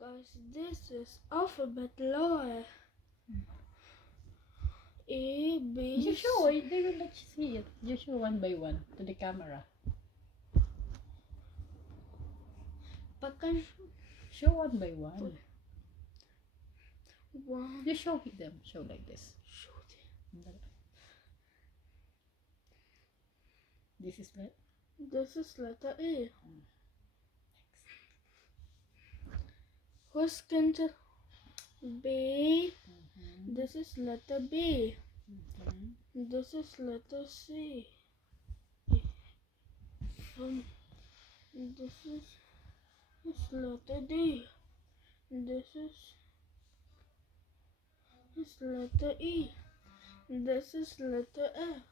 Guys, this is alphabet lore. A, B, You show it. They will let you see it. You show one by one to the camera. Show one by one. One. You show them. Show like this. This is letter A. Who's going to B? This is letter B. This is letter C. This is letter D. This is letter E. This is letter F.